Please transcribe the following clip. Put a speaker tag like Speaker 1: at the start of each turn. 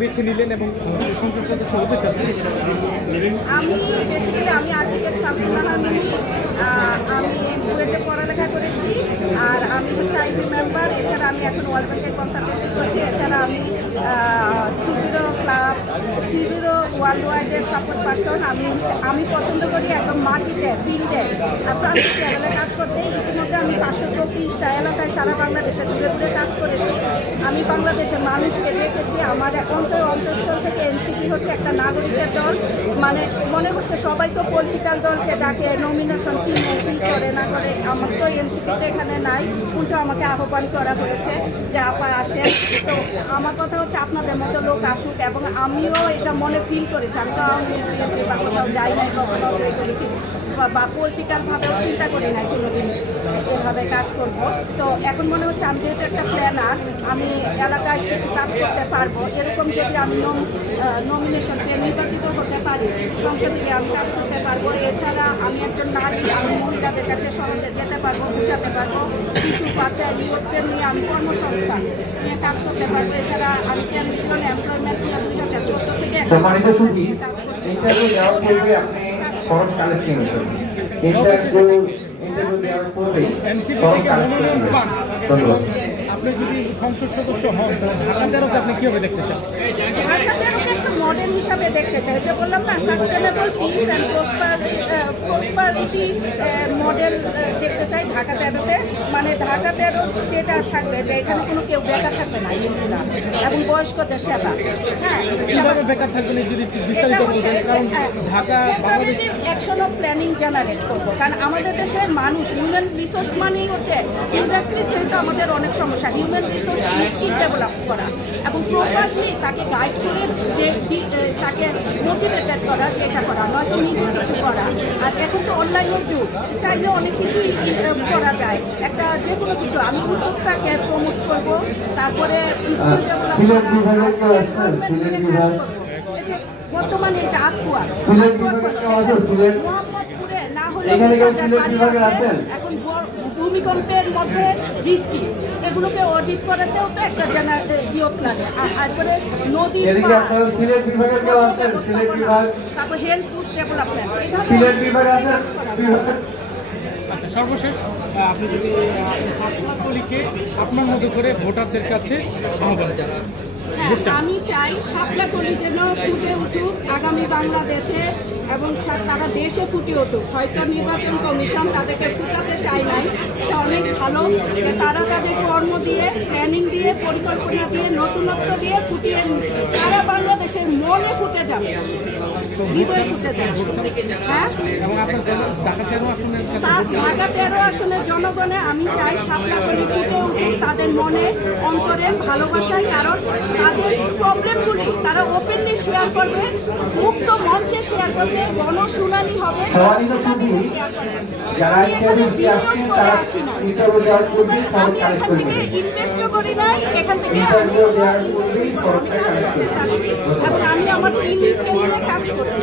Speaker 1: বেছে নিলেন এবং সংসদ সদস্য হতে চাচ্ছেন?
Speaker 2: আমি বেসিক্যালি আমি আর্কিটেক্ট শামসুল্লাহ মুনি আমি বুয়েটে পড়ালেখা করেছি আমি মেম্বার এছাড়া আমি এখন ওয়ার্ল্ড ব্যাঙ্কের কনসালটেন্সি করছি, এছাড়া আমি three zero club three zero world ওয়াইডের support person আমি আমি পছন্দ করি একদম মাটিতে ফিল্ডে প্রান্তিক লেভেলে কাজ করতে, ইতিমধ্যে আমি পাঁচশো চব্বিশটা এলাকায় সারা বাংলাদেশে দূরে দূরে কাজ করেছি। আমি বাংলাদেশের মানুষকে দেখেছি, আমার অন্তর অন্তঃস্থল থেকে এনসিপি হচ্ছে একটা নাগরিকের দল। মানে মনে হচ্ছে সবাই তো পলিটিক্যাল দলকে ডাকে নমিনেশন কি কি করে, না করে, আমার তো এনসিপিতে এখানে নাই, উল্টো আমাকে আহ্বান করা হয়েছে যে আপা আসেন। তো আমার কথা হচ্ছে আপনাদের মতো লোক আসুক এবং আমিও এটা মনে ফিল করেছি। আমি তো আওয়ামী বা কোথাও যাই নাই বা- বা পলিটিক্যালভাবেও চিন্তা করি নাই কোনোদিন, এভাবে কাজ করব। তো এখন মনে হচ্ছে আমি যেহেতু একটা প্ল্যানার আমি এলাকায় কিছু কাজ করতে পারব। এরকম যদি আমি নমিনেশন পেয়ে নির্বাচিত হতে পারি সংসদে গিয়ে আমি কাজ করতে পারব। এছাড়া আমি একজন নারী আমি মহিলাদের কাছে সহজে যেতে পারব বুঝাতে পারব। কিছু বাচ্চা ইউথদের নিয়ে আমি কর্মসংস্থান নিয়ে কাজ করতে পারব। এছাড়া আমি মিলিয়ন এমপ্লয়মেন্ট নিয়ে দুই হাজার চোদ্দ থেকে কাজ করছি।
Speaker 3: ইন্টারভিউ দেওয়ার পূর্বে ফর্ম কালেক্টিং করবেন ইন্টারভিউ ইন্টারভিউ দেওয়ার পূর্বে
Speaker 1: এনসিপি
Speaker 3: ফর্ম
Speaker 1: থেকে
Speaker 3: কালেক্টিং ধন্যবাদ।
Speaker 1: আপনি যদি সংসদ সদস্য হন ঢাকা আপনি কীভাবে দেখতে চান?
Speaker 2: মডেল হিসাবে দেখতে চাই। যে বললাম না sustainable peace and prosperity model দেখতে চাই ঢাকা তেরোতে। মানে ঢাকা তেরো যেটা থাকবে যে এখানে কোনো কেউ বেকার থাকবে না ইন্দিরা এবং বয়স্কদের সেবা। হ্যাঁ
Speaker 1: বেকার থাকবেন এই যদি বিস্তারিত বলতেন? কারণ Dhaka
Speaker 2: action of planning generate করব। কারণ আমাদের দেশের মানুষ হিউম্যান রিসোর্স মানেই হচ্ছে ইন্ডাস্ট্রির যেহেতু আমাদের অনেক সমস্যা। হিউম্যান রিসোর্স স্কিল ডেভেলপ করা এবং প্রপারলি তাকে গাইড করে তাকে মোটিভেটেড করা সেটা করা নয়তো নিজে কিছু করা আর এখন তো অনলাইনের যুগ চাইলে অনেক কিছুই করা যায় একটা যে কোনো কিছু আমি উদ্যোক্তাকে প্রমোট করব তারপরে স্কিল ডেভেলপ
Speaker 3: সিলেট সিলেট বিভাগ?
Speaker 2: বর্তমানে যে আকুয়া
Speaker 3: সিলেট বিভাগের কেউ আছেন?
Speaker 2: মোহাম্মদপুরে না হলে ভূমিকম্পের মধ্যে রিস্কি এগুলোকে অডিট করাতেও তো একটা লাগে। আর তারপরে নদী
Speaker 3: আপনারা
Speaker 2: তারপর হেলথ ফুড ডেভেলপমেন্ট
Speaker 1: আচ্ছা সর্বশেষ আপনি যদি লিখে আপনার মতো করে ভোটারদের কাছে আহ্বান জানান।
Speaker 2: আমি চাই সাপলা কলি যেন ফুটে উঠুক আগামী বাংলাদেশে এবং তারা দেশে ফুটে উঠুক। হয়তো নির্বাচন কমিশন তাদেরকে ফুটাতে চায় নাই, এটা অনেক ভালো যে তারা তাদের কর্ম দিয়ে প্ল্যানিং দিয়ে, পরিকল্পনা দিয়ে, নতুনত্ব দিয়ে ফুটিয়ে সারা বাংলাদেশের মনে ফুটে যাবে, হৃদয় ফুটে যাবে। হ্যাঁ?
Speaker 1: তেরো
Speaker 2: ঢাকা তেরো আসনের জনগণে আমি চাই সাপলা কলি ফুটে উঠুক। তাদের মনে অন্তরে ভালোবাসায় কারণ তাদের প্রবলেমগুলি তারা ওপেনলি শেয়ার করবে মুক্ত মঞ্চে শেয়ার করবে গণশুনানি হবে আমি এখানে বিনিয়োগ করে আসি না।
Speaker 3: ইন্টারভিউ দেওয়ার পূর্বেই ফর্ম
Speaker 2: আমি এখান থেকে ইনভেস্টও করি নাই এখান থেকে আমি
Speaker 3: ইন্টারভিউ দেওয়ার
Speaker 2: invest
Speaker 3: পূর্বেই
Speaker 2: করি না। আমি কাজ করতে চাচ্ছি এবং আমি আমার টিমকে কাজ করছি